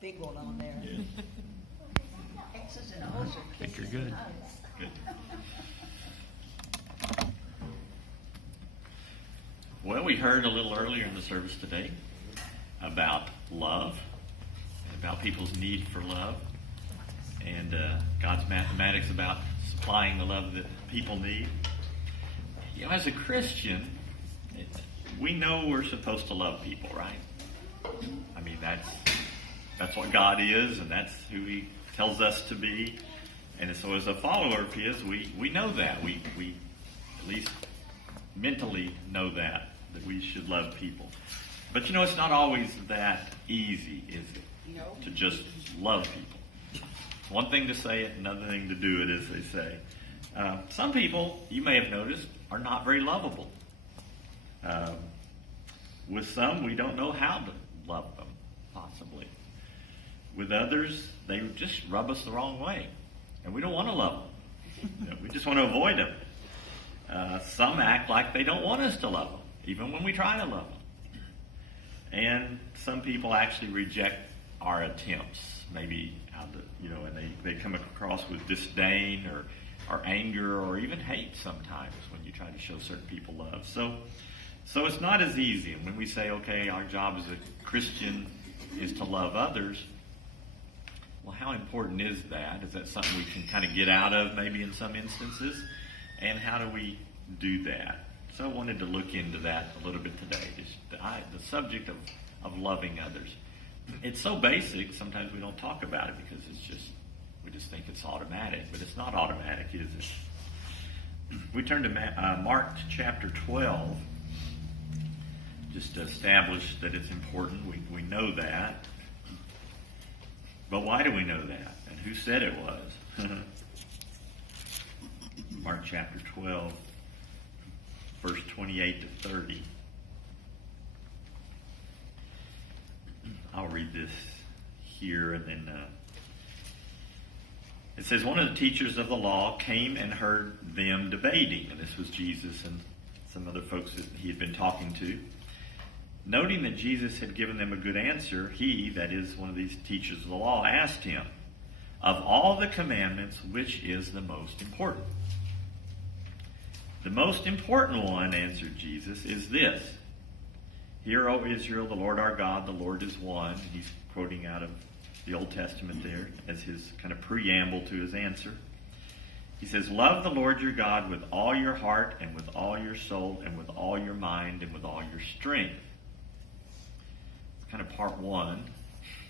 big one on there. Yeah. X's and O's are I think you're kicking good. out. Good. Well, we heard a little earlier in the service today about love, and about people's need for love, and God's mathematics about supplying the love that people need. You know, as a Christian, we know we're supposed to love people, right? I mean, that's what God is, and that's who He tells us to be. And so as a follower of His, we know that. We at least mentally know that we should love people. But you know, it's not always that easy, is it? No. To just love people. It's one thing to say it, another thing to do it, as they say. Some people, you may have noticed, are not very lovable. With some, we don't know how to love them, possibly. With others, they just rub us the wrong way, and we don't want to love them. You know, we just want to avoid them. Some act like they don't want us to love them, even when we try to love them. And some people actually reject our attempts, maybe and they come across with disdain or anger or even hate sometimes when you try to show certain people love. So it's not as easy. And when we say, okay, our job as a Christian is to love others, well, how important is that? Is that something we can kind of get out of maybe in some instances? And how do we do that? So I wanted to look into that a little bit today, the subject of loving others. It's so basic, sometimes we don't talk about it because we just think it's automatic, but it's not automatic, is it? We turn to Mark chapter 12, just to establish that it's important. We know that. But why do we know that? And who said it was? Mark chapter 12, verse 28 to 30. I'll read this here, and then it says, one of the teachers of the law came and heard them debating, and this was Jesus and some other folks that he had been talking to. Noting that Jesus had given them a good answer, he, that is one of these teachers of the law, asked him, of all the commandments, which is the most important? The most important one, answered Jesus, is this. Hear, O Israel, the Lord our God, the Lord is one. He's quoting out of the Old Testament there as his kind of preamble to his answer. He says, love the Lord your God with all your heart and with all your soul and with all your mind and with all your strength. It's kind of part one.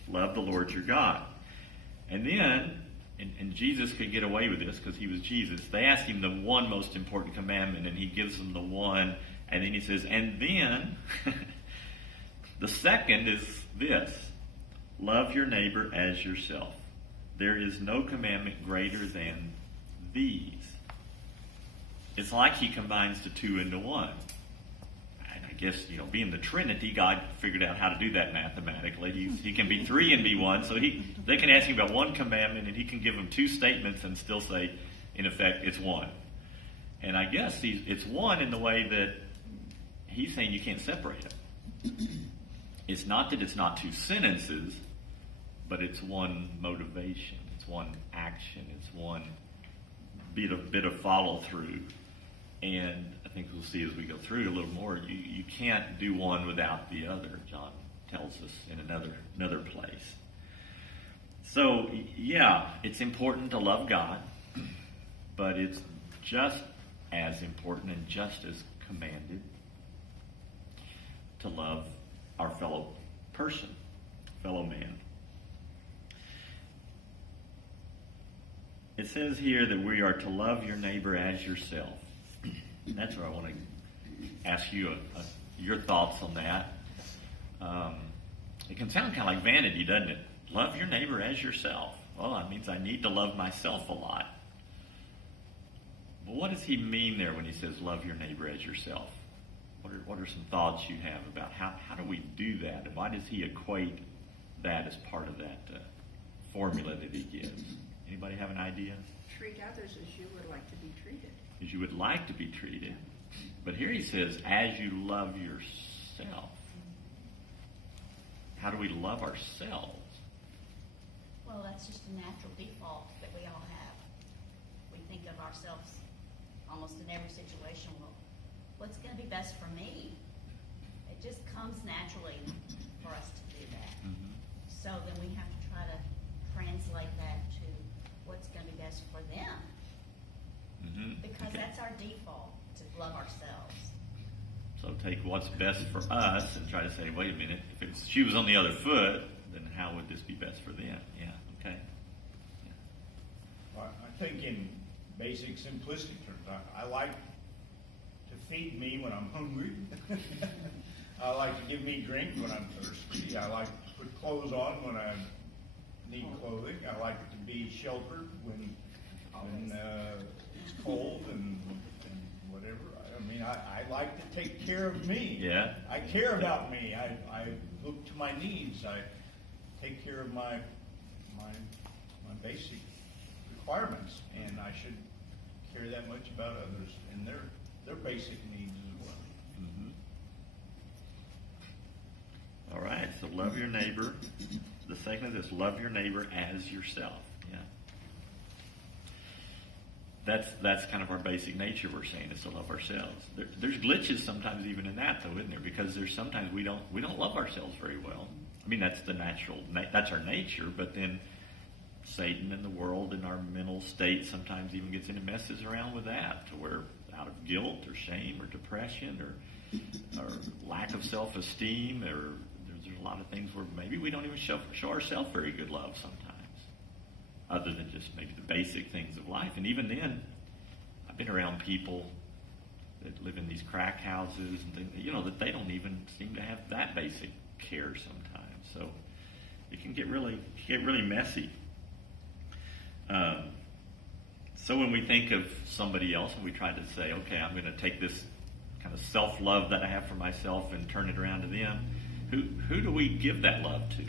Love the Lord your God. And then, and Jesus could get away with this because he was Jesus, they asked him the one most important commandment, and he gives them the one, and then he says, and then the second is this, love your neighbor as yourself. There is no commandment greater than these. It's like he combines the two into one. And I guess, being the Trinity, God figured out how to do that mathematically. He can be three and be one. So they can ask him about one commandment, and he can give them two statements and still say, in effect, it's one. And I guess it's one in the way that he's saying you can't separate them. It's not that it's not two sentences, but it's one motivation. It's one action. It's one bit of follow through. And I think we'll see as we go through it a little more, you can't do one without the other, John tells us in another place. So, yeah, it's important to love God, but it's just as important and just as commanded to love our fellow person, fellow man. It says here that we are to love your neighbor as yourself. That's where I want to ask you your thoughts on that. It can sound kind of like vanity, doesn't it? Love your neighbor as yourself. Well, that means I need to love myself a lot. But what does he mean there when he says love your neighbor as yourself? What are some thoughts you have about how do we do that? And why does he equate that as part of that formula that he gives? Anybody have an idea? Treat others as you would like to be treated. As you would like to be treated. But here he says, as you love yourself. How do we love ourselves? Well, that's just a natural default that we all have. We think of ourselves almost in every situation, well, what's going to be best for me? It just comes naturally for us to do that. Mm-hmm. So then we have to try to translate that to what's going to be best for them. Mm-hmm. Because Okay. that's our default, to love ourselves. So take what's best for us and try to say, wait a minute, if it was, she was on the other foot, then how would this be best for them? Yeah, okay. I think in basic simplistic terms, I like to feed me when I'm hungry. I like to give me drink when I'm thirsty. I like to put clothes on when I need clothing. I like to be sheltered when it's cold and whatever. I mean, I like to take care of me. Yeah. I care about me. I look to my needs. I take care of my basic requirements, and I should care that much about others and their basic needs as well. Mm-hmm. All right, so love your neighbor. The second is love your neighbor as yourself. Yeah. That's kind of our basic nature, we're saying, is to love ourselves. There's glitches sometimes even in that, though, isn't there? Because there's sometimes we don't love ourselves very well. I mean, that's the natural, that's our nature, but then Satan and the world and our mental state sometimes even gets into messes around with that, to where out of guilt or shame or depression or lack of self-esteem, or there's a lot of things where maybe we don't even show ourselves very good love sometimes, other than just maybe the basic things of life. And even then, I've been around people that live in these crack houses and things, that they don't even seem to have that basic care sometimes. So it can get really messy. So when we think of somebody else and we try to say, okay, I'm going to take this kind of self-love that I have for myself and turn it around to them, who do we give that love to?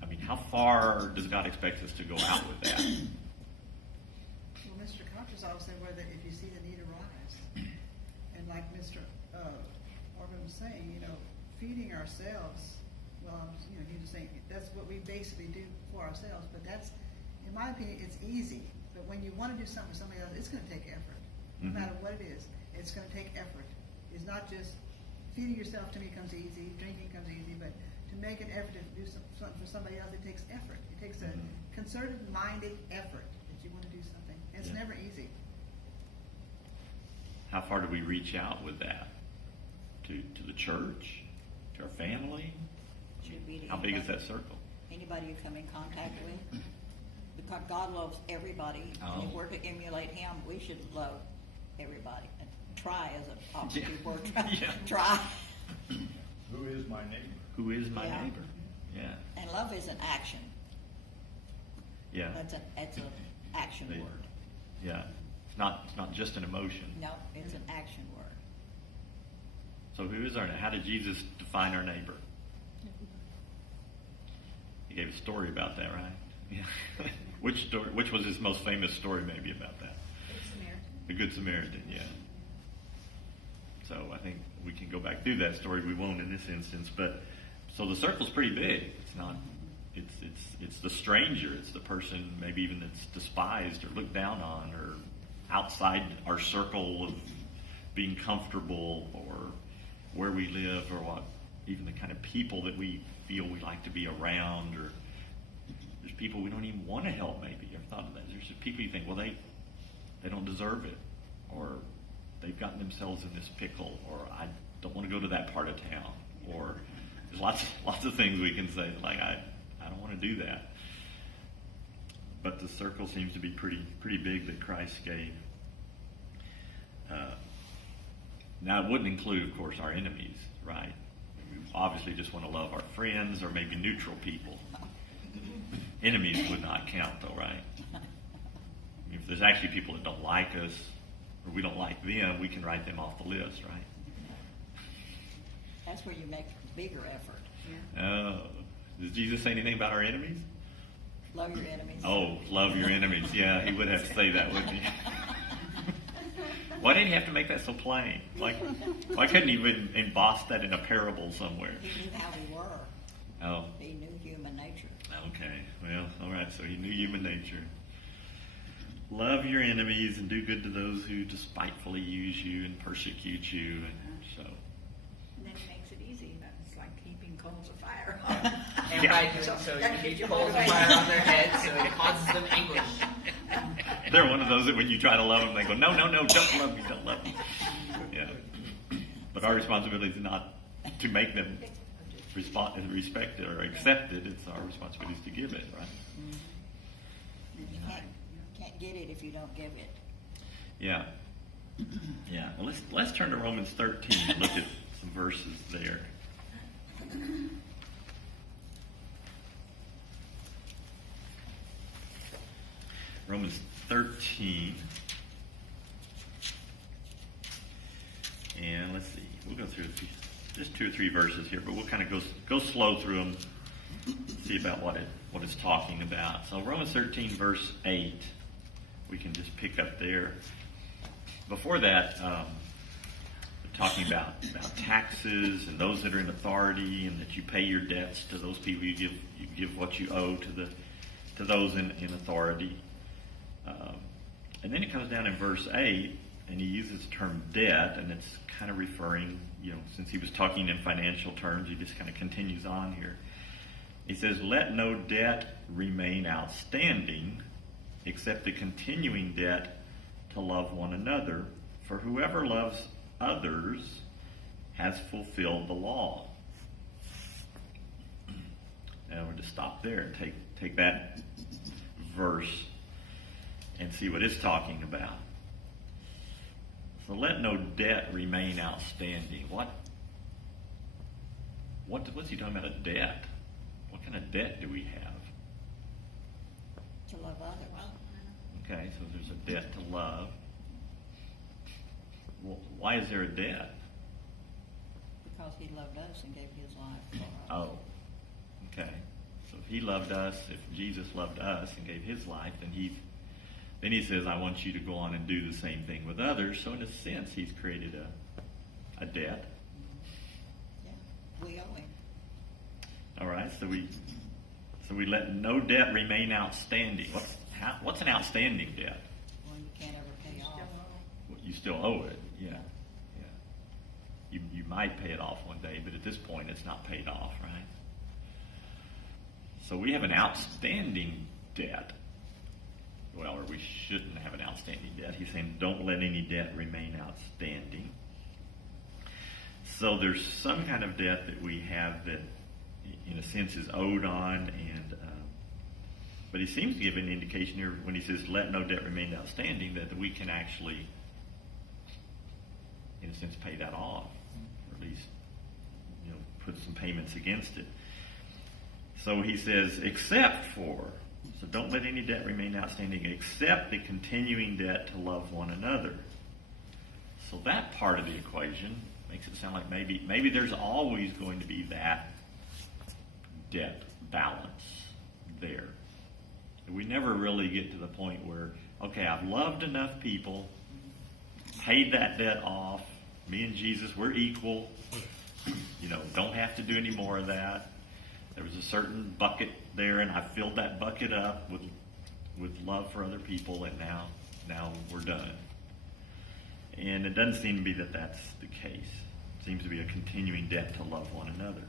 I mean, how far does God expect us to go out with that? Well, Mr. Contras always said, whether if you see the need, arise. And like Mr. Orban was saying, feeding ourselves, well, he was saying that's what we basically do for ourselves, but that's, in my opinion, it's easy. But when you want to do something for somebody else, it's going to take effort. No Mm-hmm. matter what it is, it's going to take effort. It's not just feeding yourself, to me, comes easy, drinking comes easy, but to make an effort to do something for somebody else, it takes effort. It takes a concerted-minded effort that you want to do something. And it's never easy. How far do we reach out with that? To the church? To our family? Should be to How big is anybody- that circle? Anybody you come in contact with. Because God loves everybody, and if Oh. we're to emulate Him, we should love everybody. And try as an operative Yeah. word. Yeah. Try. Who is my neighbor? Who is my Yeah. neighbor? Yeah. And love is an action. Yeah. That's an action Yeah. word. Yeah. It's not just an emotion. No, it's an action word. So who is our neighbor? How did Jesus define our neighbor? He gave a story about that, right? Yeah. Which story? Which was his most famous story, maybe, about that? Good Samaritan. The Good Samaritan. Yeah. So I think we can go back through that story. We won't in this instance, but so the circle's pretty big. It's not. It's the stranger. It's the person maybe even that's despised or looked down on or outside our circle of being comfortable, or where we live, or what, even the kind of people that we feel we like to be around, or there's people we don't even want to help. Maybe you ever thought of that? There's just people you think, well, they don't deserve it, or they've gotten themselves in this pickle, or I don't want to go to that part of town, or there's lots of things we can say, like I don't want to do that. But the circle seems to be pretty big that Christ gave. Now, it wouldn't include, of course, our enemies, right? We obviously just want to love our friends or maybe neutral people. Enemies would not count, though, right? I mean, if there's actually people that don't like us or we don't like them, we can write them off the list, right? That's where you make bigger effort. Oh, does Jesus say anything about our enemies? Love your enemies. Oh, love your enemies. Yeah, he would have to say that, wouldn't he? Why didn't he have to make that so plain? Why couldn't he even emboss that in a parable somewhere? He knew how we were. Oh, He knew human nature. okay. Well, all right. So he knew human nature. Love your enemies and do good to those who despitefully use you and persecute you. And so, And then he makes it easy. It's like heaping coals of fire. And Yeah. by doing so, you heap coals of fire on their heads, so it causes them anguish. they're one of those that when you try to love them, they go, no, no, no, don't love me, don't love me. Yeah. But our responsibility is not to make them respect it or accept it. It's our responsibility to give it, right? And you can't get it if you don't give it. Yeah. Yeah. Well, let's turn to Romans 13 and look at some verses there. Romans 13. And let's see. We'll go through just 2 or 3 verses here, but we'll kind of go slow through them, see about what it's talking about. So Romans 13, verse 8. We can just pick up there. Before that, talking about taxes and those that are in authority, and that you pay your debts to those people. You give what you owe to those in authority. And then it comes down in verse 8, and he uses the term debt, and it's kind of referring, since he was talking in financial terms, he just kind of continues on here. He says, let no debt remain outstanding except the continuing debt to love one another, for whoever loves others has fulfilled the law. Now we're to stop there and take that verse and see what it's talking about. So let no debt remain outstanding. What's he talking about, a debt? What kind of debt do we have? To love others. Okay, so there's a debt to love. Well, why is there a debt? Because he loved us and gave his life for us. Oh, okay. So if he loved us, if Jesus loved us and gave his life, then he says, I want you to go on and do the same thing with others. So in a sense, he's created a debt. Yeah, we owe him. All right, so we let no debt remain outstanding. What's an outstanding debt? Well, you can't ever pay off. You still owe it, yeah. You might pay it off one day, but at this point, it's not paid off, right? So we have an outstanding debt. Well, or we shouldn't have an outstanding debt. He's saying don't let any debt remain outstanding. So there's some kind of debt that we have that, in a sense, is owed on, but he seems to give an indication here when he says let no debt remain outstanding that we can actually, in a sense, pay that off, or at least put some payments against it. So he says so don't let any debt remain outstanding except the continuing debt to love one another. So that part of the equation makes it sound like maybe there's always going to be that debt balance there. We never really get to the point where, okay, I've loved enough people, paid that debt off, me and Jesus, we're equal, don't have to do any more of that. There was a certain bucket there, and I filled that bucket up with love for other people, and now we're done. And it doesn't seem to be that that's the case. It seems to be a continuing debt to love one another.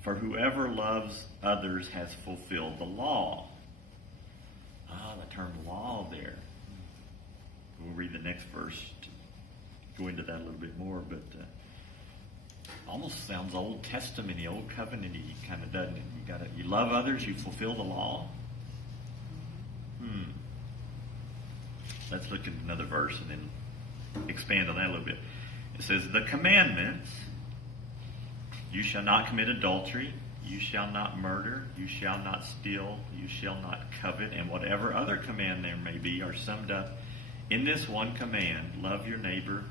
For whoever loves others has fulfilled the law. The term law there. We'll read the next verse to go into that a little bit more, but almost sounds Old Testament-y, Old Covenant-y kind of, doesn't it? You love others, you fulfill the law. Let's look at another verse and then expand on that a little bit. It says, the commandments: you shall not commit adultery, you shall not murder, you shall not steal, you shall not covet, and whatever other command there may be are summed up in this one command: love your neighbor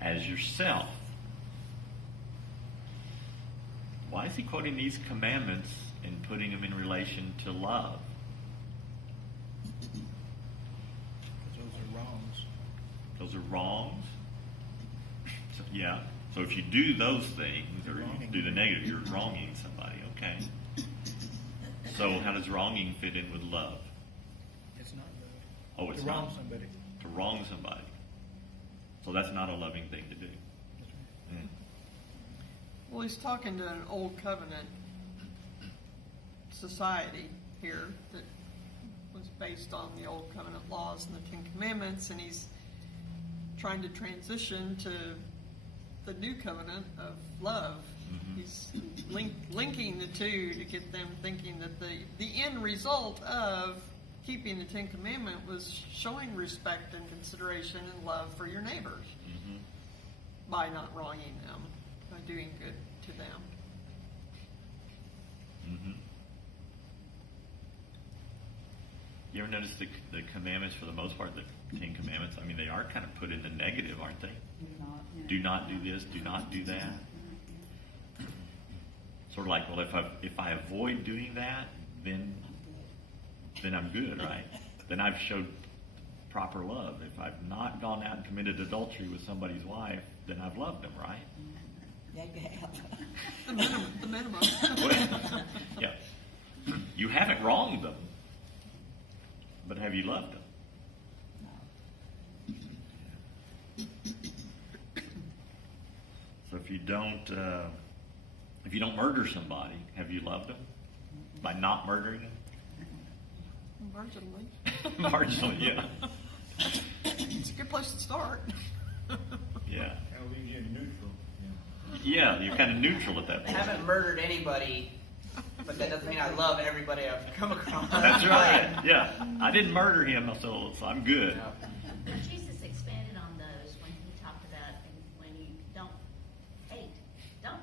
as yourself. Why is he quoting these commandments and putting them in relation to love? Those are wrongs. Those are wrongs. So, yeah. So if you do those things, or you do the negative, you're wronging somebody. Okay. So how does wronging fit in with love? It's not good. Oh, it's To not. wrong somebody. To wrong somebody. So that's not a loving thing to do. That's right. Mm. Well, he's talking to an old covenant society here that was based on the old covenant laws and the Ten Commandments, and he's trying to transition to the new covenant of love. Mhm. He's linking the two to get them thinking that the end result of keeping the Ten Commandment was showing respect and consideration and love for your neighbors Mhm. by not wronging them, by doing good to them. Mhm. You ever notice the commandments, for the most part, the Ten Commandments, I mean, they are kind of put in the negative, aren't they? Do not do this, do not do that. Sort of like, well, if I avoid doing that, then I'm good, right? Then I've showed proper love. If I've not gone out and committed adultery with somebody's wife, then I've loved them, right? Yeah, you have. The minimum. Well, yeah. You haven't wronged them, but have you loved them? So if you don't murder somebody, have you loved them by not murdering them? Marginally. Marginally, yeah. It's a good place to start. Yeah. Kind of leaves you in neutral. Yeah, you're kind of neutral at that I point. haven't murdered anybody, but that doesn't mean I love everybody I've come across. That's right. Yeah. I didn't murder him, so I'm good. Yeah. Jesus expanded on those when he talked about when you don't hate,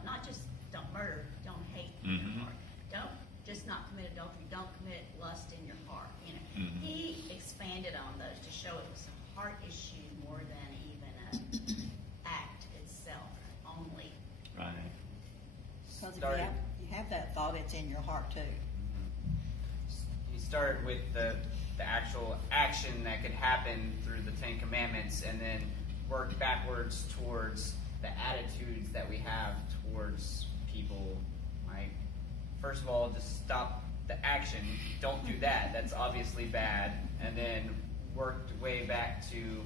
not just don't murder, don't hate in Mhm. your heart. Don't just not commit adultery, don't commit lust in your heart. Mhm. He expanded on those to show it was a heart issue more than even an act itself only. Right. Because if Started- you have that thought, it's in your heart too. He started with the actual action that could happen through the Ten Commandments, and then worked backwards towards the attitudes that we have towards people. Like, first of all, just stop the action. Don't do that. That's obviously bad. And then worked way back to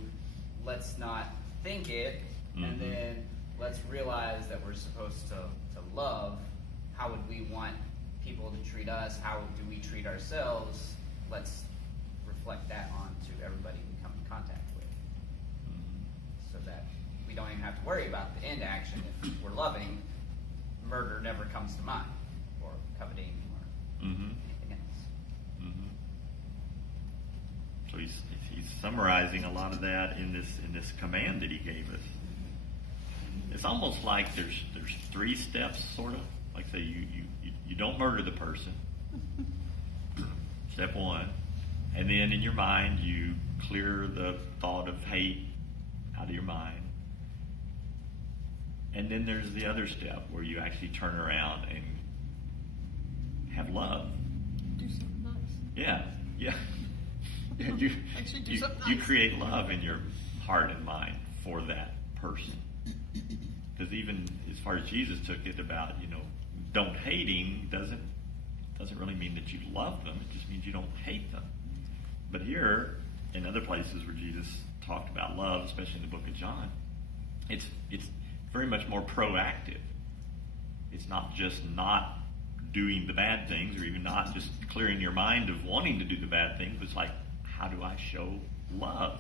let's not think it, Mhm. and then let's realize that we're supposed to love. How would we want people to treat us? How do we treat ourselves? Let's reflect that on to everybody we come in contact with, so that we don't even have to worry about the end action. If we're loving, murder never comes to mind, or coveting, or Mm-hmm. anything else. Mm-hmm. So he's summarizing a lot of that in this command that he gave us. It's almost like there's three steps, sort of. Like, say you don't murder the person. Step one. And then in your mind you clear the thought of hate out of your mind. And then there's the other step where you actually turn around and have love. Do something nice. Yeah, yeah. you, Actually do you, something you nice. create love in your heart and mind for that person. Because even as far as Jesus took it about, don't hating doesn't really mean that you love them. It just means you don't hate them. But here, in other places where Jesus talked about love, especially in the book of John, it's very much more proactive. It's not just not doing the bad things, or even not just clearing your mind of wanting to do the bad things. It's like, how do I show love?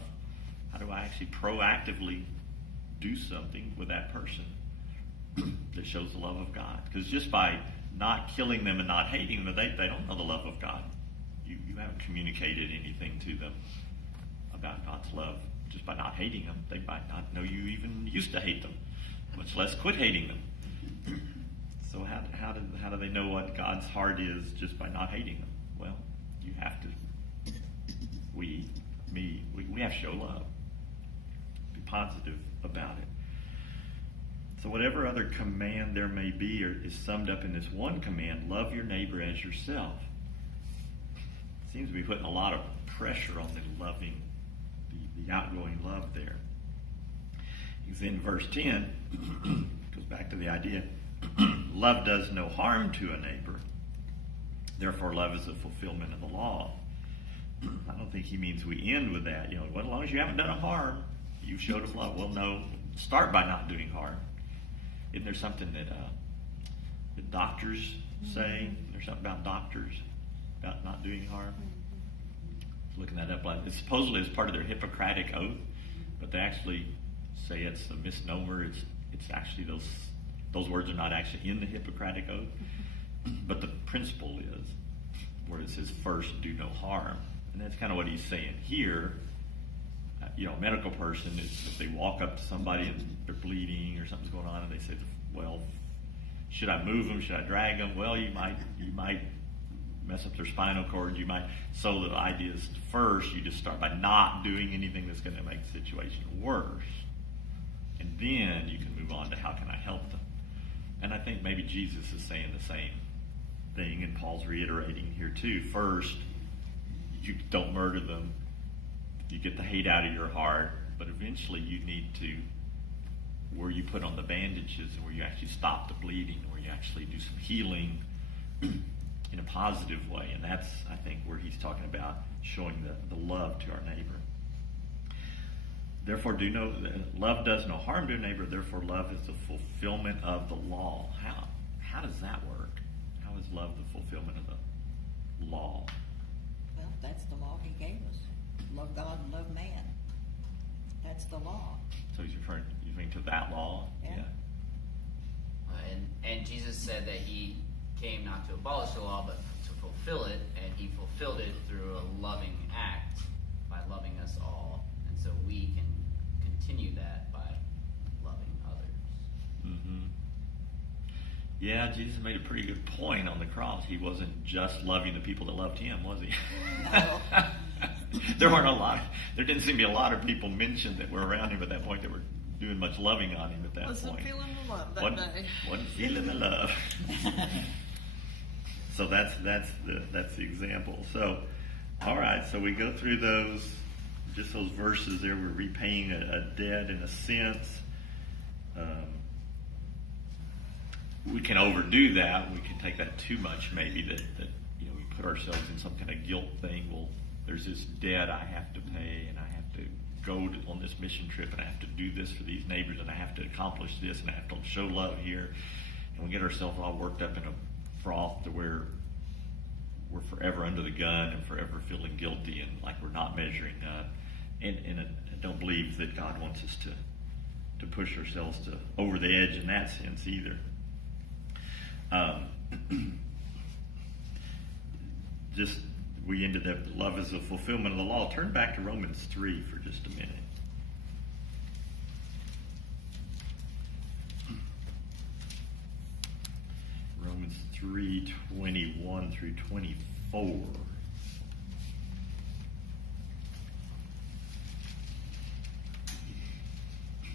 How do I actually proactively do something with that person that shows the love of God? Because just by not killing them and not hating them, they don't know the love of God. You haven't communicated anything to them about God's love. Just by not hating them, they might not know you even used to hate them, much less quit hating them. So how do they know what God's heart is just by not hating them? Well, you have to. We have to show love. Be positive about it. So whatever other command there may be is summed up in this one command: love your neighbor as yourself. It seems to be putting a lot of pressure on the loving, the outgoing love there. Because in verse 10, goes back to the idea, love does no harm to a neighbor. Therefore, love is the fulfillment of the law. I don't think he means we end with that. Well, as long as you haven't done a harm, you've showed them love. Well, no, start by not doing harm. Isn't there something that doctors say? There's something about doctors, about not doing harm. Looking that up, it's supposedly as part of their Hippocratic oath, but they actually say it's a misnomer. It's actually those words are not actually in the Hippocratic oath, but the principle is where it says first do no harm, and that's kind of what he's saying here. A medical person, if they walk up to somebody and they're bleeding or something's going on, and they say, well, should I move them? Should I drag them? Well, you might mess up their spinal cord. You might. So the idea is first you just start by not doing anything that's going to make the situation worse, and then you can move on to how can I help them. And I think maybe Jesus is saying the same thing, and Paul's reiterating here too. First, you don't murder them. You get the hate out of your heart, but eventually you need to, where you put on the bandages and where you actually stop the bleeding, where you actually do some healing in a positive way. And that's, I think, where he's talking about showing the love to our neighbor. Therefore, love does no harm to a neighbor. Therefore, love is the fulfillment of the law. How does that work? How is love the fulfillment of the law? Well, that's the law he gave us. Love God and love man. That's the law. So he's referring to that law? Yeah. And Jesus said that he came not to abolish the law, but to fulfill it, and he fulfilled it through a loving act by loving us all. And so we can continue that by loving others. Mm-hmm. Yeah, Jesus made a pretty good point on the cross. He wasn't just loving the people that loved him, was he? No. There didn't seem to be a lot of people mentioned that were around him at that point that were doing much loving on him at that Wasn't point. feeling the love that day. Wasn't feeling the love. So that's the example. So, all right. So we go through those verses there. We're repaying a debt in a sense. We can overdo that. We can take that too much, maybe that we put ourselves in some kind of guilt thing. Well, there's this debt I have to pay, and I have to go on this mission trip, and I have to do this for these neighbors, and I have to accomplish this, and I have to show love here. And we get ourselves all worked up in a froth to where we're forever under the gun and forever feeling guilty and like we're not measuring up. And I don't believe that God wants us to push ourselves over the edge in that sense either. We ended up, love is the fulfillment of the law. Turn back to Romans 3 for just a minute. Romans 3:21 through 24.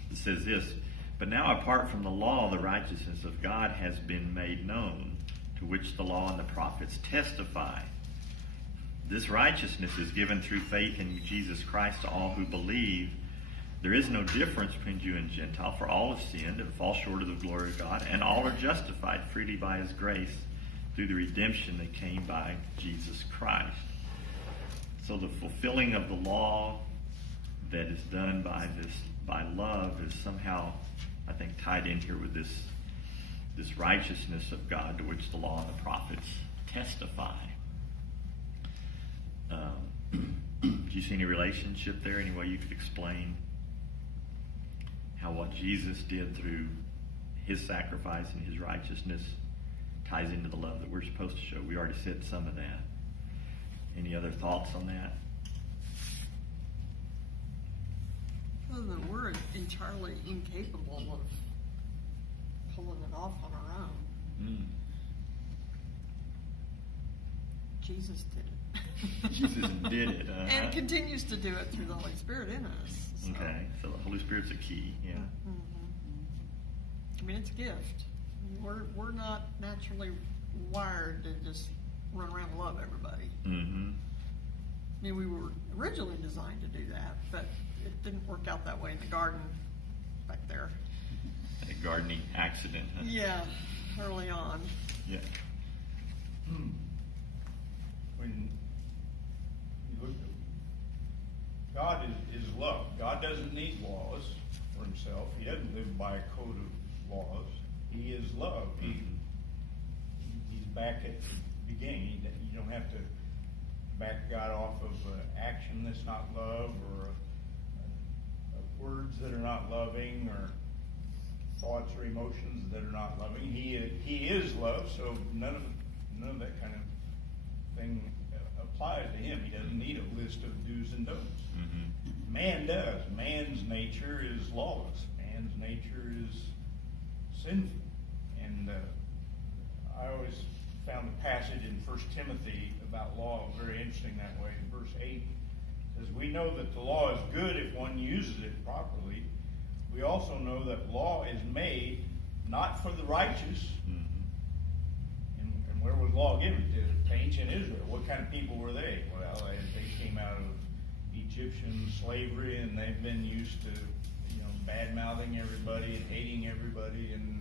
It says this, "But now apart from the law, the righteousness of God has been made known, to which the law and the prophets testify. This righteousness is given through faith in Jesus Christ to all who believe. There is no difference between Jew and Gentile, for all have sinned and fall short of the glory of God, and all are justified freely by his grace through the redemption that came by Jesus Christ." So the fulfilling of the law that is done by love is somehow, I think, tied in here with this righteousness of God to which the law and the prophets testify. Do you see any relationship there? Any way you could explain how what Jesus did through his sacrifice and his righteousness ties into the love that we're supposed to show? We already said some of that. Any other thoughts on that? Other than we're entirely incapable of pulling it off on our own. Jesus did it. Jesus did it. And continues to do it through the Holy Spirit in us. So. Okay, so the Holy Spirit's a key, yeah. I mean, it's a gift. We're not naturally wired to just run around and love everybody. Mm-hmm. I mean, we were originally designed to do that, but it didn't work out that way in the garden. back there. A gardening accident. Huh? Yeah, early on. Yeah. When you look at God is love. God doesn't need laws for himself. He doesn't live by a code of laws. He is love. He's back at the beginning. You don't have to back God off of action that's not love, or words that are not loving, or thoughts or emotions that are not loving. He is love, so none of that kind of thing applies to him. He doesn't need a list of do's and don'ts. Mm-hmm. Man does. Man's nature is lawless. Man's nature is sinful. And I always found the passage in 1 Timothy about law very interesting that way. In verse 8, it says, "We know that the law is good if one uses it properly. We also know that law is made not for the righteous." Mm-hmm. And where was law given? To ancient Israel. What kind of people were they? Well, they came out of Egyptian slavery, and they've been used to, bad-mouthing everybody and hating everybody and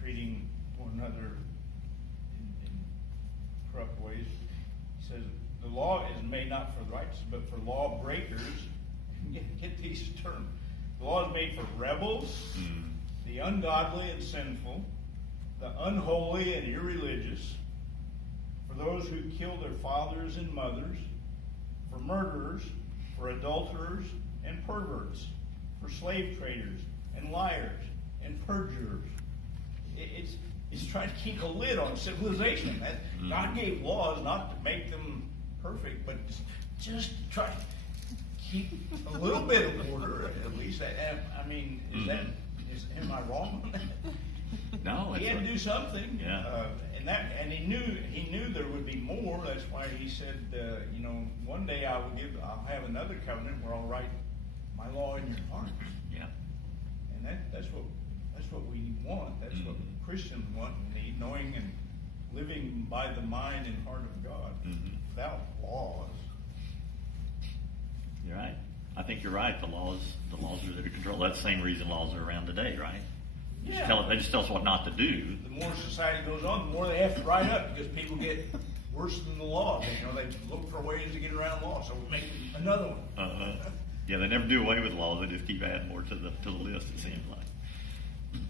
treating one another in corrupt ways. He says, the law is made not for the righteous, but for lawbreakers. Get these terms. The law is made for rebels, the ungodly and sinful, the unholy and irreligious, for those who kill their fathers and mothers, for murderers, for adulterers and perverts, for slave traders and liars and perjurers. It's trying to keep a lid on civilization. God gave laws not to make them perfect, but just to try to keep a little bit of order, at least. I mean, am I wrong on that? No, He had to do something. Yeah. And he knew there would be more. That's why he said, one day I'll have another covenant where I'll write my law in your heart. Yeah. And that's what we want. That's what Christians want and need, knowing and living by the mind and heart of God, without laws. You're right. I think you're right. The laws are there to control. That's the same reason laws are around today, right? They just tell us what not to do. The more society goes on, the more they have to write up, because people get worse than the law. They look for ways to get around law, so we make another one. Yeah, they never do away with laws. They just keep adding more to the list, it seems like.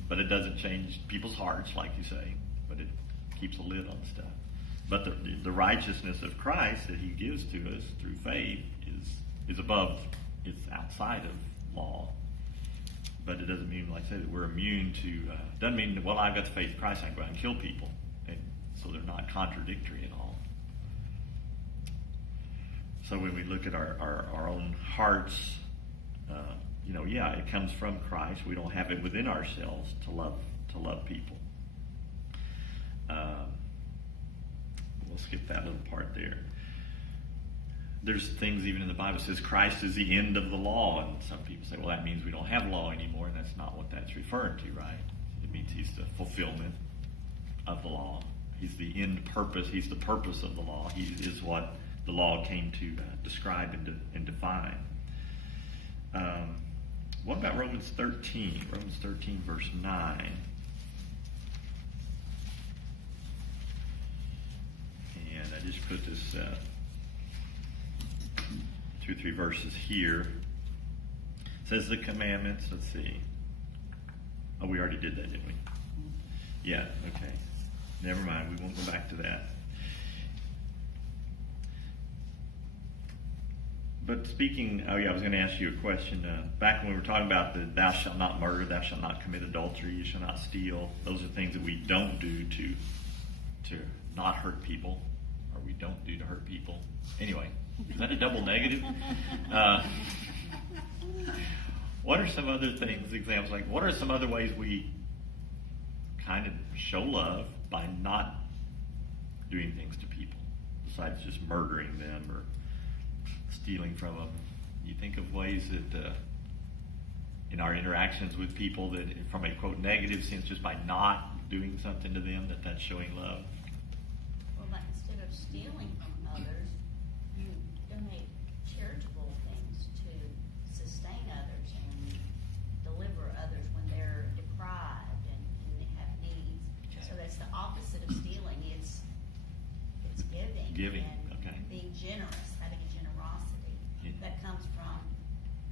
But it doesn't change people's hearts, like you say. But it keeps a lid on stuff. But the righteousness of Christ that he gives to us through faith is above, it's outside of law. But it doesn't mean, like I said, that we're immune to, doesn't mean, well, I've got the faith of Christ, I can go out and kill people. And so they're not contradictory at all. So when we look at our own hearts, it comes from Christ. We don't have it within ourselves to love people. We'll skip that little part there. There's things even in the Bible that says Christ is the end of the law, and some people say, well, that means we don't have law anymore, and that's not what that's referring to, right? It means he's the fulfillment of the law. He's the end purpose. He's the purpose of the law. He is what the law came to describe and define. What about Romans 13? Romans 13, verse 9. And I just put this 2 or 3 verses here. It says the commandments. Let's see. Oh, we already did that, didn't we? Yeah, okay. Never mind. We won't go back to that. But speaking, I was going to ask you a question. Back when we were talking about the thou shalt not murder, thou shalt not commit adultery, you shall not steal. Those are things that we don't do to not hurt people, or we don't do to hurt people. Anyway, is that a double negative? What are some other things, examples, like what are some other ways we kind of show love by not doing things to people, besides just murdering them or stealing from them? You think of ways that in our interactions with people that from a quote negative sense, just by not doing something to them, that's showing love? Well, like instead of stealing from others, you donate charitable things to sustain others and deliver it's the opposite of stealing. It's giving. Giving, and okay. being generous, having a generosity Yeah. that comes from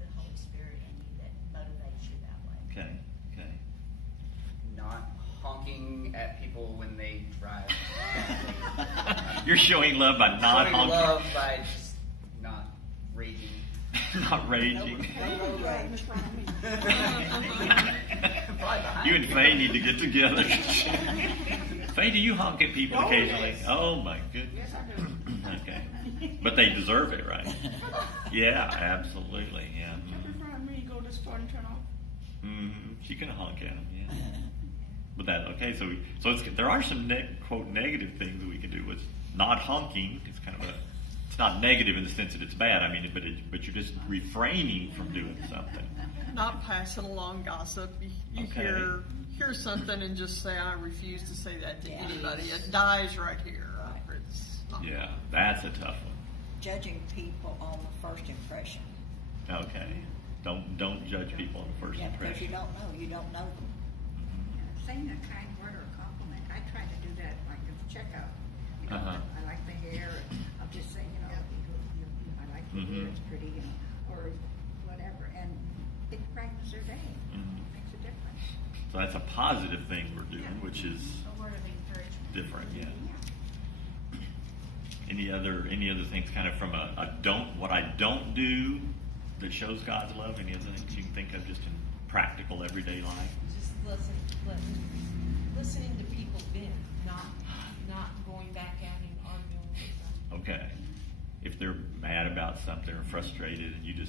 the Holy Spirit in you that motivates you that way. Okay, okay. Not honking at people when they drive. You're showing love by not Showing honking. love by just not raging. Not raging. You and Faye need to get together. Faye, do you honk at people occasionally? yes. Oh my goodness. Yes, I do. Okay. But they deserve it, right? Yeah, absolutely. Yeah. Jump in front of me, go to the store and turn off. Mm-hmm. She can honk at them. Yeah. But that okay. So there are some quote negative things that we can do with not honking. It's kind of it's not negative in the sense that it's bad. I mean, but you're just refraining from doing something. Not passing along gossip. You Okay. hear something and just say, I refuse to say that to Yeah. anybody. It dies right here. Right. It's not- Yeah, that's a tough one. Judging people on the first impression. Okay. Don't judge people on the first Yeah, because you impression. you don't know them. Saying a kind word or a compliment, I try to do that like at the checkout. You know, Uh-huh. I like the hair, and I'll just say, I like the hair, Mhm. it's pretty, or whatever, and it brightens their day, Mhm. makes a difference. So that's a positive thing we're doing, which is A word of encouragement. different. Yeah. Any other things kind of from what I don't do that shows God's love? Any other things you can think of just in practical everyday life? Just listening to people vent, not going back out and arguing with them. Okay. If they're mad about something or frustrated and you're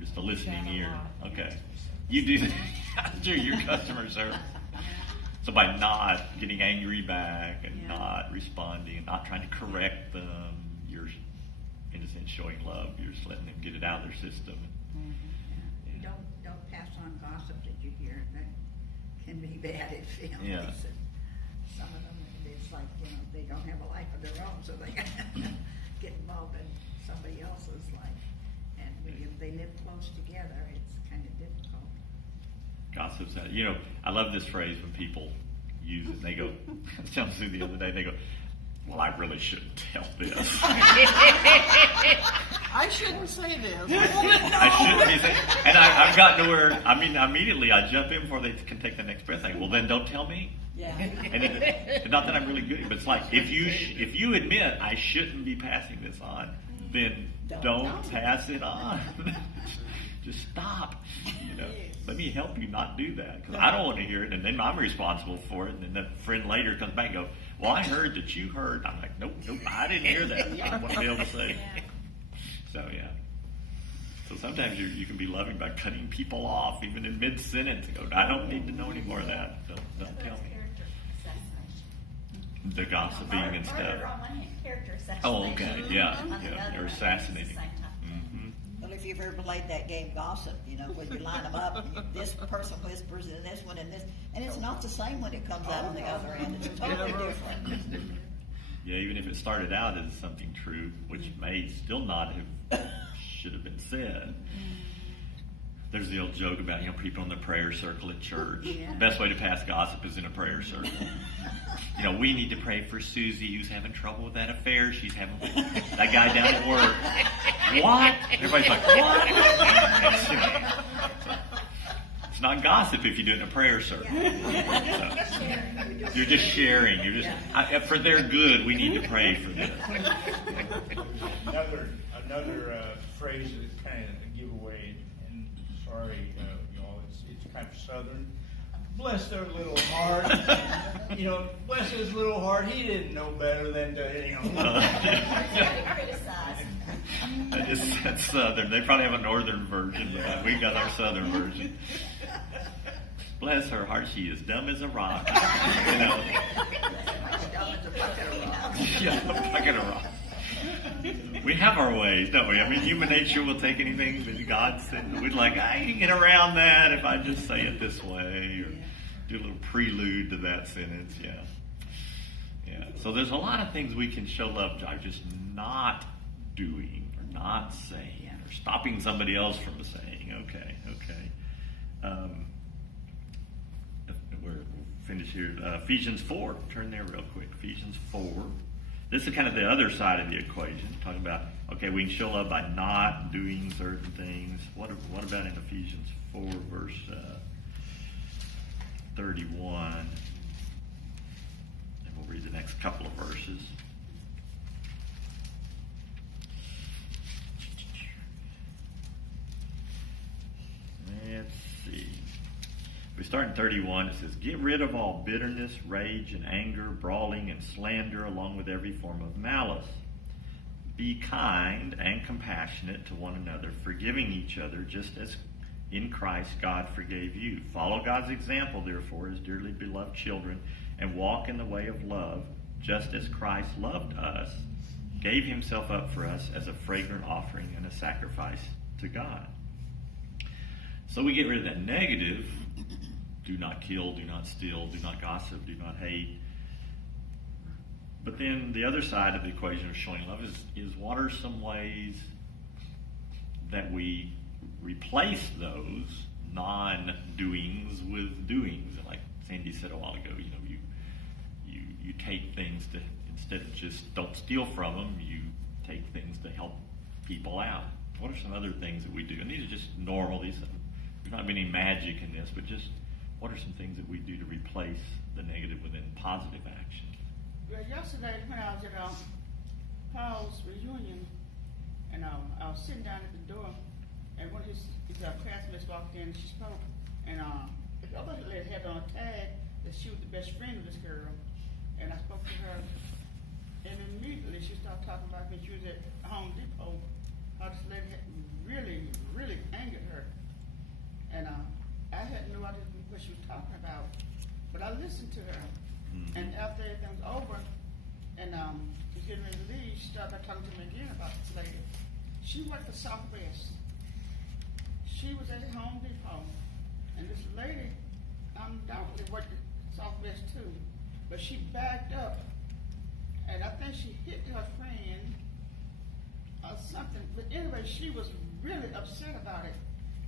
just a listening That a ear. lot. Okay. You do that. Sure, your customer service. So by not getting angry back and Yeah. not responding and not trying to correct them, you're in a sense showing love. You're just letting them get it out of their system. You don't pass on gossip that you hear, that can be bad in families. Yeah. And some of them, it's like, they don't have a life of their own, so they get involved in somebody else's life. And if they live close together, it's kind of difficult. Gossip's that. I love this phrase when people use it. They go, I was telling Sue the other day, they go, well, I really shouldn't tell this. I shouldn't say this. I shouldn't be saying, and I've gotten to where, immediately I jump in before they can take the next breath. I go, well, then don't tell me. Yeah. And not that I'm really good, but it's like, if you admit I shouldn't be passing this on, then don't pass it on. Just stop. Let me help you not do that, because I don't want to hear it, and then I'm responsible for it. And then the friend later comes back and goes, well, I heard that you heard. I'm like, nope, I didn't hear that. I want to be able to say. So yeah. So sometimes you can be loving by cutting people off, even in mid-sentence, and go, I don't need to know any more of that. Don't tell That's me. character assassination. The gossiping and Murder stuff. on one hand, character assassination. Oh, okay, yeah, On the yeah. other You're hand, assassinating. it's the same time. Mm-hmm. Well, if you've ever played that game Gossip, when you line them up, this person whispers and this one and this, and it's not the same when it comes out on the other end. It's totally different. Yeah, even if it started out as something true, which may still not have should have been said. There's the old joke about people in the prayer circle at church. Yeah. The best way to pass gossip is in a prayer circle. We need to pray for Susie, who's having trouble with that affair she's having with that guy down at work. What? Everybody's like, what? It's not gossip if you do it in a prayer circle. So, you're just sharing. You're just for their good. We need to pray for this. Another phrase that kind of a giveaway, and sorry, y'all, it's kind of southern. Bless their little heart. Bless his little heart. He didn't know better than to, Criticize. That's southern. They probably have a northern version, but we got our southern version. Bless her heart, she is dumb as a rock. Dumb as a bucket of rocks. Yeah, a bucket of rock. We have our ways, don't we? Human nature will take anything that God said. We'd like, I can get around that if I just say it this way, or do a little prelude to that sentence. Yeah. So there's a lot of things we can show love by just not doing, or not saying, or stopping somebody else from saying. Okay. We're finish here. Ephesians 4. Turn there real quick. Ephesians 4. This is kind of the other side of the equation. Talking about, okay, we can show love by not doing certain things. What about in Ephesians 4, verse 31? And we'll read the next couple of verses. Let's see. We start in 31. It says, "Get rid of all bitterness, rage, and anger, brawling, and slander, along with every form of malice. Be kind and compassionate to one another, forgiving each other, just as in Christ God forgave you. Follow God's example, therefore, as dearly beloved children, and walk in the way of love, just as Christ loved us, gave himself up for us as a fragrant offering and a sacrifice to God." So we get rid of that negative. Do not kill, do not steal, do not gossip, do not hate. But then the other side of the equation of showing love is what are some ways that we replace those non-doings with doings? And like Sandy said a while ago, you take things to, instead of just don't steal from them, you take things to help people out. What are some other things that we do? And these are just normal. There's not any magic in this, but just what are some things that we do to replace the negative with positive action? Well, yesterday when I was at Paul's reunion, and I was sitting down at the door, and one of his classmates walked in and she spoke, and the other lady had on a tag that she was the best friend of this girl, and I spoke to her, and immediately she started talking about me. She was at Home Depot, how this lady had really, really angered her, and I had no idea what she was talking about, but I listened to her. And after everything was over, and she was getting ready to leave, she started talking to me again about this lady. She worked for Southwest. She was at Home Depot, and this lady undoubtedly worked at Southwest too, but she backed up, and I think she hit her friend or something. But anyway, she was really upset about it,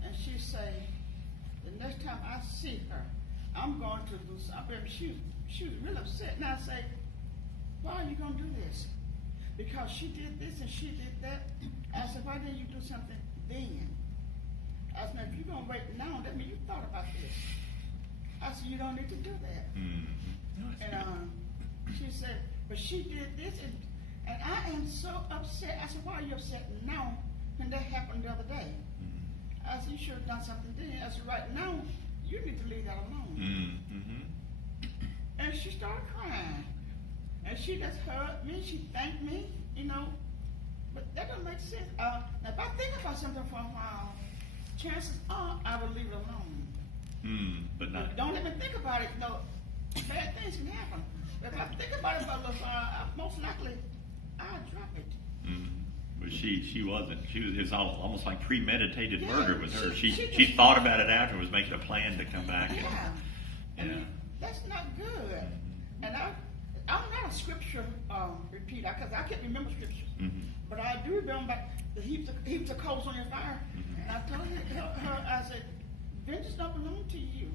and she said, "The next time I see her, I'm going to do something." She was really upset. And I say, "Why are you going to do this?" "Because she did this and she did that." I said, "Why didn't you do something then?" I said, "If you're going to wait now, that means you thought about this." I said, "You don't need to do that." And she said, "But she did this and I am so upset." I said, "Why are you upset now when that happened the other day?" I said, "You should have done something then." I said, "Right now, you need to leave that alone." And she started crying. And she just hugged me, she thanked me, but that doesn't make sense. Now, if I think about something for a while, chances are I will leave it alone. But not. Don't let me think about it, bad things can happen. But if I think about it for a little while, most likely I'll drop it. But she wasn't. It was almost like premeditated Yeah, murder with her. she She just- thought about it after, was making a plan to come back. Yeah. I Yeah. mean, that's not good. And I'm not a scripture repeater, because I can't remember scriptures. But I do remember the heaps of coals on your fire. And I told her, I said, "Vengeance don't belong to you."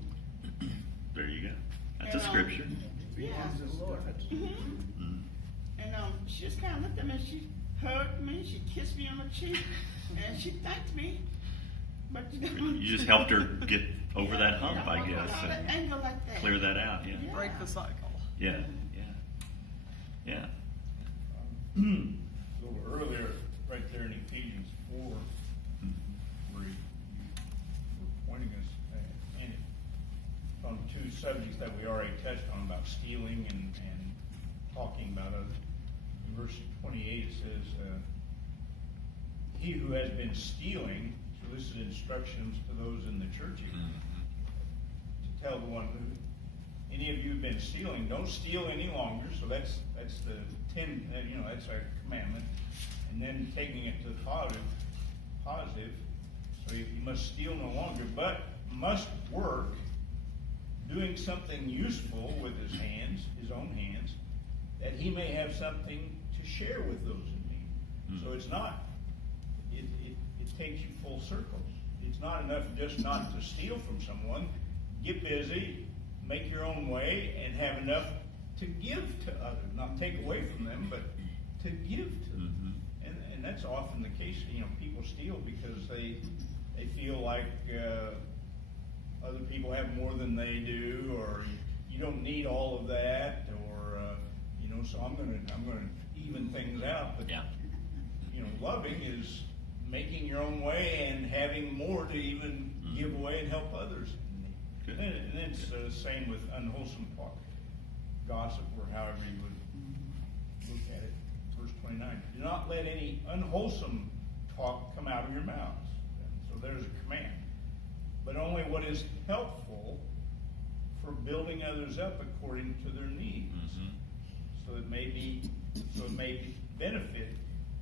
There you go. That's a And, scripture. Yeah. the Lord. And she just kind of looked at me, she hugged me, she kissed me on the cheek, and she thanked me. But You just helped her get over that hump, I guess, All that and anger like that. clear that out. Yeah. Yeah. Break the cycle. Yeah. A little earlier, right there in Ephesians 4, where you were pointing us in it, on two subjects that we already touched on about stealing and talking about others. In verse 28 it says, "He who has been stealing," solicit instructions to those in the church here, to tell the one who, any of you have been stealing, don't steal any longer. So that's the 10, that's our commandment. And then taking it to the positive. So you must steal no longer, but must work, doing something useful with his hands, his own hands, that he may have something to share with those in need. So it's not, it takes you full circles. It's not enough just not to steal from someone. Get busy, make your own way and have enough to give to others, not take away from them, but to give to them. And that's often the case. People steal because they feel like other people have more than they do, or you don't need all of that, or so I'm gonna even things out. But Yeah. Loving is making your own way and having more to even give away and help others. Good. And it's the same with unwholesome talk, gossip, or however you would look at it. Verse 29. Do not let any unwholesome talk come out of your mouths. So there's a command. But only what is helpful for building others up according to their needs. So it may benefit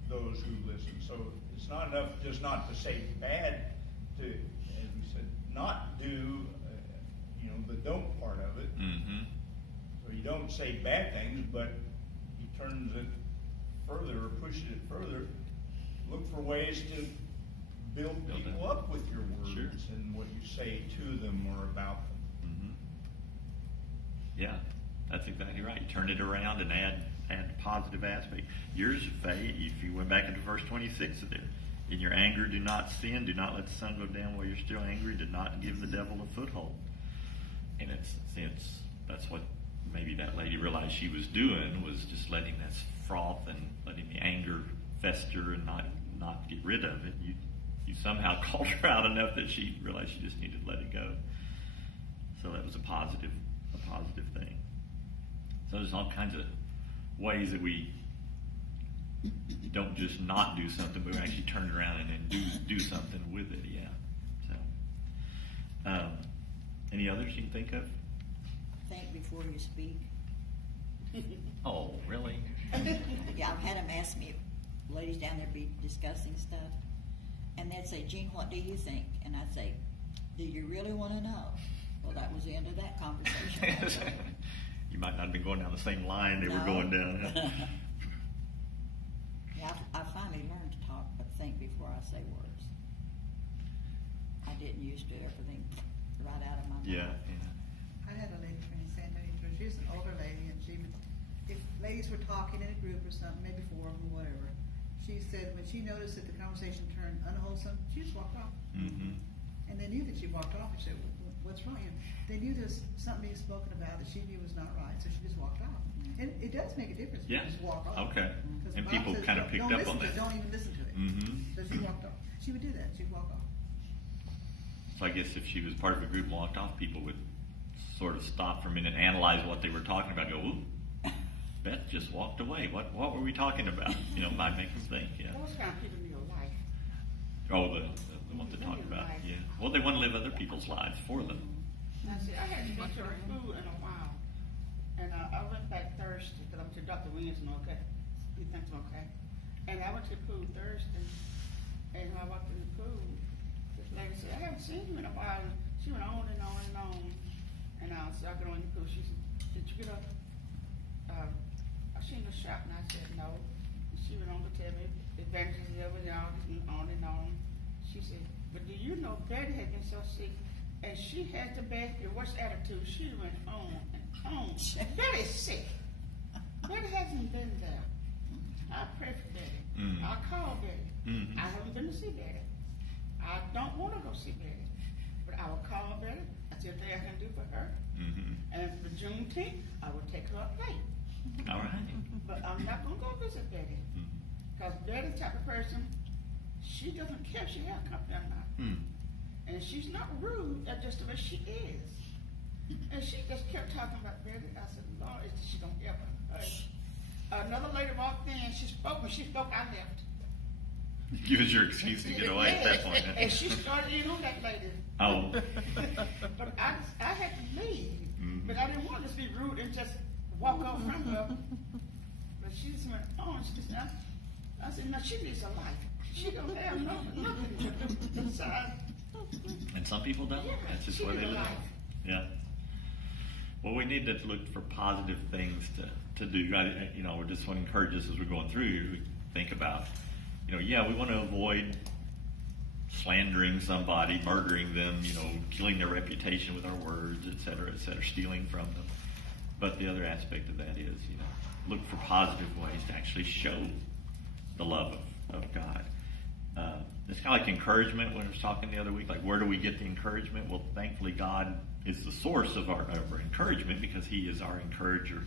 those who listen. So it's not enough just not to say bad, to, as we said, not do, the don't part of it. So you don't say bad things, but he turns it further or pushes it further. Look for ways to build people up with your words and what you say to them or about them. Yeah, that's exactly right. You turn it around and add positive aspect. Yours, Faye, if you went back into verse 26 there, in your anger do not sin, do not let the sun go down while you're still angry, do not give the devil a foothold. And that's what maybe that lady realized she was doing, was just letting that froth and letting the anger fester and not get rid of it. You somehow called her out enough that she realized she just needed to let it go. So that was a positive thing. So there's all kinds of ways that we don't just not do something, but we actually turn it around and then do something with it. Yeah. So, any others you can think of? Think before you speak. Oh, really? Yeah, I've had them ask me, ladies down there be discussing stuff, and they'd say, Jean, what do you think? And I'd say, do you really want to know? Well, that was the end of that conversation. You might not have been going down the same line they were No. going down. Yeah, I finally learned to talk, but think before I say words. I didn't used to everything right out of my mouth. Yeah. I had a lady friend in San Antonio. She was an older lady, and she would, if ladies were talking in a group or something, maybe four of them, whatever, she said when she noticed that the conversation turned unwholesome, she just walked off. And they knew that she walked off, and she said, what's wrong? And they knew there's something being spoken about that she knew was not right, so she just walked off. And it does make a difference if Yeah. you just walk off. Okay. 'Cause And the people Bible says, kind of "Don't- picked don't up listen on to it, that. Don't even listen to it. So she walked off. She would do that. She'd walk off. So I guess if she was part of a group and walked off, people would sort of stop for a minute and analyze what they were talking about. Go, ooh, Beth just walked away. What were we talking about? Might make them think. Yeah. Those kind of people in your life. Oh, the one to talk about. Yeah. Well, they want to live other people's lives for them. Now, see, I hadn't been to the food in a while, and I went back Thursday, because I went to Dr. Williamson, okay? He thinks I'm okay. And I went to the pool Thursday, and when I walked in the pool, this lady said, I haven't seen you in a while. And she went on and on and on. And so I got on the pool. She said, did you get I seen her shop, and I said, no. And she went on to tell me the advantages of it, and all this, and on and on. She said, but do you know Betty had been so sick, and she had the best, the worst attitude. She went on and on. Betty's sick. Betty hasn't been there. I pray for Betty. Mhm. I call Betty. Mhm. I haven't been to see Betty. I don't want to go see Betty, but I will call Betty. I see what I can do for her. And for Juneteenth, I will take her up late. All right. But I'm not gonna go visit Betty, because Betty's the type of person, she doesn't care if she has company or not. And she's not rude, that's just the way she is. And she just kept talking about Betty. I said, Lord, she don't ever hush. Another lady walked in, she spoke, when she spoke, I left. Give us your excuse to get away at that point. huh? And she started in on that lady. Oh. But I had to leave, but I didn't want to just be rude and just walk off from her. But she just went on. She just, I said, no, she needs a life. She don't have nothing to do besides. And some people don't. Yeah, That's just she where they needs a live. life. Yeah. Well, we need to look for positive things to do. We just want to encourage us as we're going through here. We think about, we want to avoid slandering somebody, murdering them, killing their reputation with our words, et cetera, stealing from them. But the other aspect of that is, look for positive ways to actually show the love of God. It's kind of like encouragement when I was talking the other week, like where do we get the encouragement? Well, thankfully God is the source of our encouragement because he is our encourager.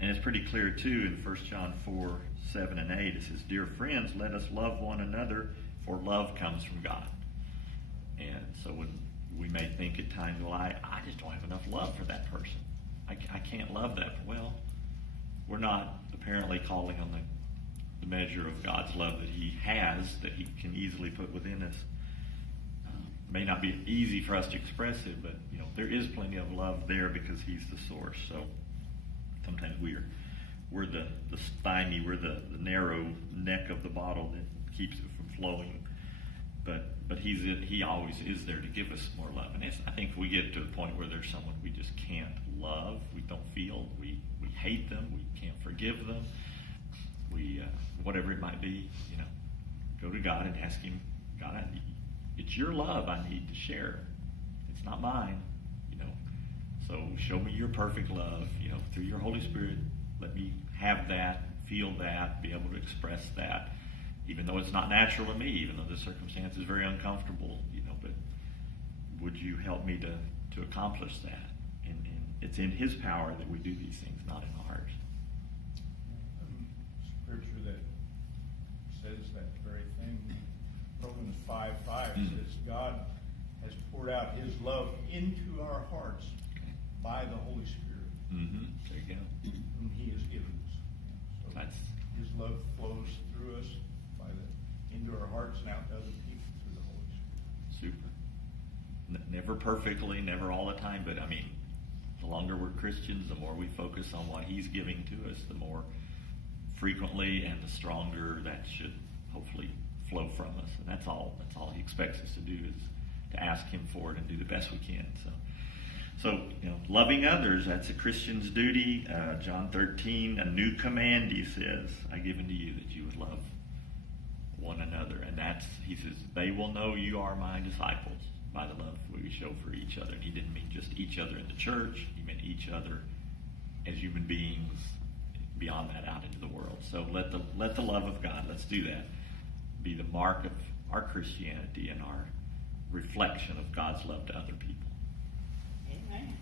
And it's pretty clear too in 1 John 4:7-8, it says, "Dear friends, let us love one another, for love comes from God." And so when we may think at times, well, I just don't have enough love for that person. I can't love that. Well, we're not apparently calling on the measure of God's love that he has, that he can easily put within us. May not be easy for us to express it, but there is plenty of love there because he's the source. So sometimes we're the stymie, we're the narrow neck of the bottle that keeps it from flowing. But he always is there to give us more love. And I think if we get to a point where there's someone we just can't love, we don't feel, we hate them, we can't forgive them, we whatever it might be, go to God and ask him, God, it's your love I need to share. It's not mine, So show me your perfect love, through your Holy Spirit. Let me have that, feel that, be able to express that, even though it's not natural to me, even though the circumstance is very uncomfortable, but would you help me to accomplish that? And it's in his power that we do these things, not in ours. Scripture that says that very thing, Romans 5:5 says, God has poured out his love into our hearts by the Holy Spirit, There you go. whom he has given us. So his love flows through us into our hearts and out to other people through the Holy Spirit. Super. Never perfectly, never all the time, but the longer we're Christians, the more we focus on what he's giving to us, the more frequently and the stronger that should hopefully flow from us. And that's all he expects us to do, is to ask him for it and do the best we can. So loving others, that's a Christian's duty. John 13, a new command, he says, I give unto you, that you would love one another. And he says, they will know you are my disciples by the love we show for each other. And he didn't mean just each other in the church. He meant each other as human beings, beyond that, out into the world. So let the love of God, let's do that, be the mark of our Christianity and our reflection of God's love to other people. Amen.